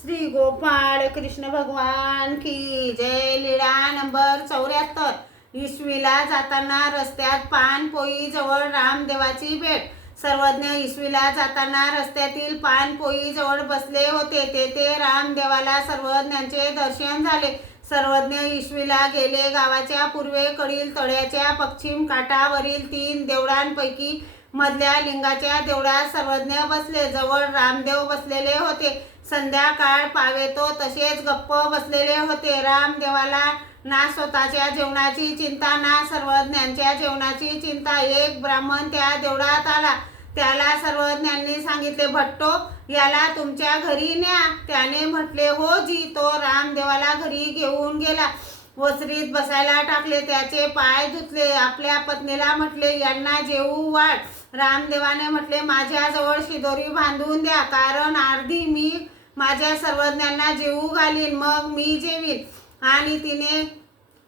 श्री गोपाळ कृष्ण भगवान की जय लीळा नंबर चौऱ्याहत्तर. इसवीला जाताना रस्त्यात पानपोई जवळ रामदेवाची भेट. सर्वज्ञ इसवीला जाताना रस्त्यातील पानपोई जवळ बसले होते. तेथे रामदेवाला सर्वज्ञांचे दर्शन झाले. सर्वज्ञ इसवीला गेले गावाच्या पूर्वेकडील तळ्याच्या पश्चिम काठावरील तीन देवळांपैकी मधल्या लिंगाच्या देवळात सर्वज्ञ बसले जवळ रामदेव बसलेले होते. संध्याकाळ पावेतो तसेच गप्प बसलेले होते. रामदेवाला ना स्वतःच्या जेवणाची चिंता ना सर्वज्ञांच्या जेवणाची चिंता. एक ब्राह्मण त्या देवळात आला. त्याला सर्वज्ञांनी सांगितले भट्टो याला तुमच्या घरी न्या. त्याने म्हटले हो जी. तो रामदेवाला घरी घेऊन गेला. वसरीत बसायला टाकले त्याचे पाय धुतले आपल्या पत्नीला म्हटले यांना जेवू वाट. रामदेवाने म्हटले माझ्याजवळ शिदोरी बांधून द्या कारण अर्धी मी माझ्या सर्वज्ञांना जेवू घालीन मग मी जेवीन. आणि तिने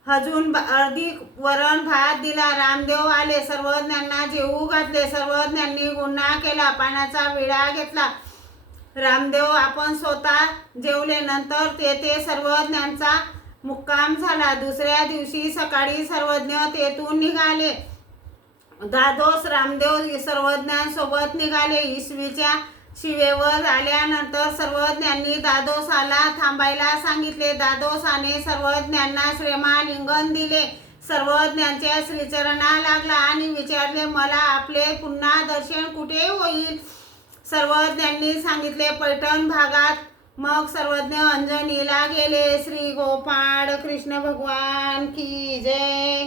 अजून अर्धी वरण भात दिला. रामदेव आले सर्वज्ञांना जेवू घातले सर्वज्ञांनी गुन्हा केला पाण्याचा विडा घेतला. रामदेव आपण स्वतः जेवले नंतर तेथे सर्वज्ञांचा मुक्काम झाला. दुसऱ्या दिवशी सकाळी सर्वज्ञ तेथून निघाले. दादोस रामदेव सर्वज्ञांसोबत निघाले. इसवीच्या शिवेवर आल्यानंतर सर्वज्ञांनी दादोसाला थांबायला सांगितले. दादोसाने सर्वज्ञांना श्रेमालिंगन दिले. सर्वज्ञांच्या श्रीचरणा लागला आणि विचारले मला आपले पुन्हा दर्शन कुठे होईल? सर्वज्ञांनी सांगितले पैठण भागात मग सर्वज्ञ अंजनीला गेले. श्री गोपाळ कृष्ण भगवान की जय.